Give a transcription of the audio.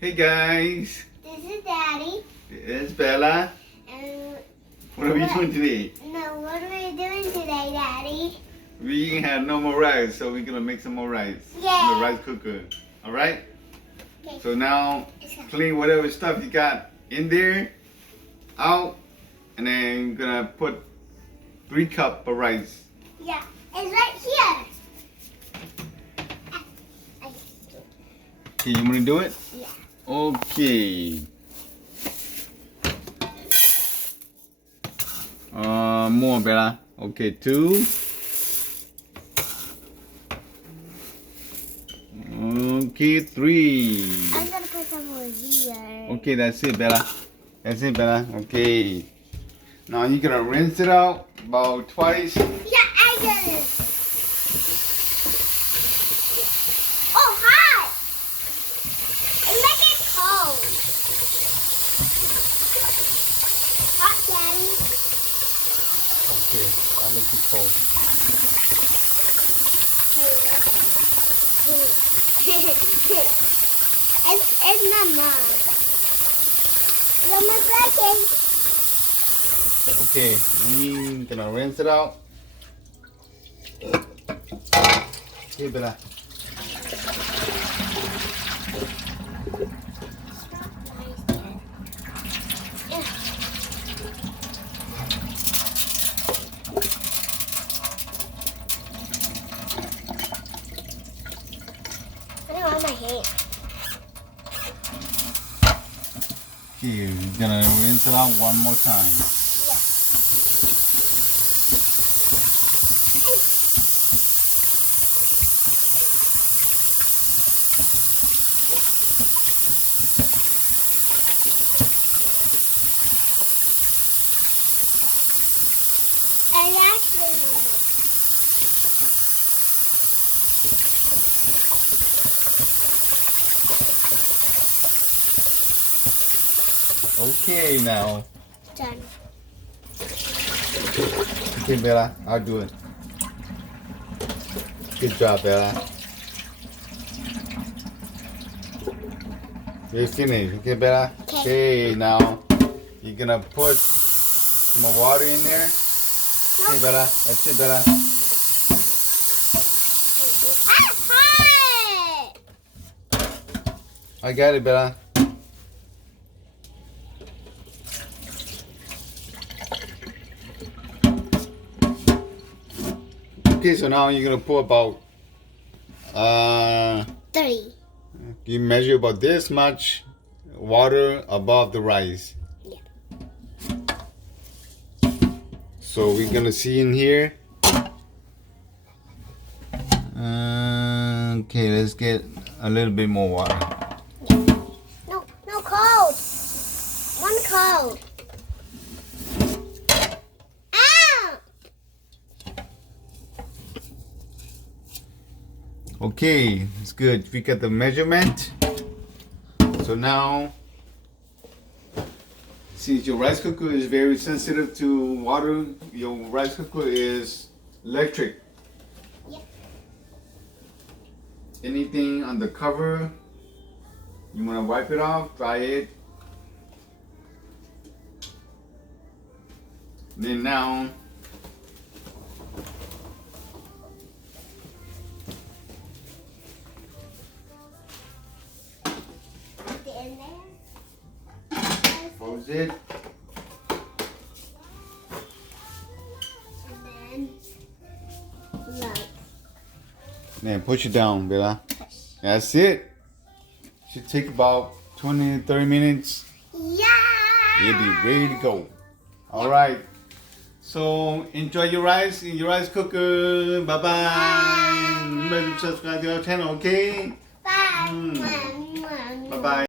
Hey guys, This is Daddy. it's Bella. And What are we doing today? no, what are we doing today, Daddy? We have no more rice, so we're gonna make some more rice Yeah. in the rice cooker. All right. Okay. So now clean whatever stuff you got in there out, and then you're gonna put 3 cups of rice. Yeah, it's right here. Okay, you wanna do it? Yeah. Okay. More, Bella. Okay, 2. Okay, 3. I'm gonna put some more here. Okay, that's it, Bella. That's it, Bella. Okay. Now you're gonna rinse it out about twice. Yeah, I got it. Oh, hot! And make it cold. Hot, Daddy. Okay, I'll make it cold. It's not mine. It's on my blanket. Okay, we're gonna rinse it out. Okay, Bella. I don't want my hand. Okay, we're gonna rinse it out one more time. And actually, Mama. Okay, now. Done. Okay, Bella, I'll do it. Good job, Bella. We're finished. Okay, Bella? Okay, now you're gonna put some more water in there. Okay, Bella. That's it, Bella. Ah, hot! I got it, Bella. Okay, so now you're gonna put about 3. you measure about this much water above the rice. Yeah. So we're gonna see in here. Okay, let's get a little bit more water. No, cold. One cold. Ow! Okay, it's good. We got the measurement. So now, since your rice cooker is very sensitive to water, your rice cooker is electric. Yep. Anything on the cover, you want to wipe it off, dry it. Then now, Put it in there. close it. And then, look. Then push it down, Bella. That's it. Should take about 20 to 30 minutes. Yeah! You'll be ready to go. All right. So enjoy your rice in your rice cooker. Bye bye. Remember to subscribe to our channel, okay? Bye. Mm. Mwah, mwah, mwah. Bye bye.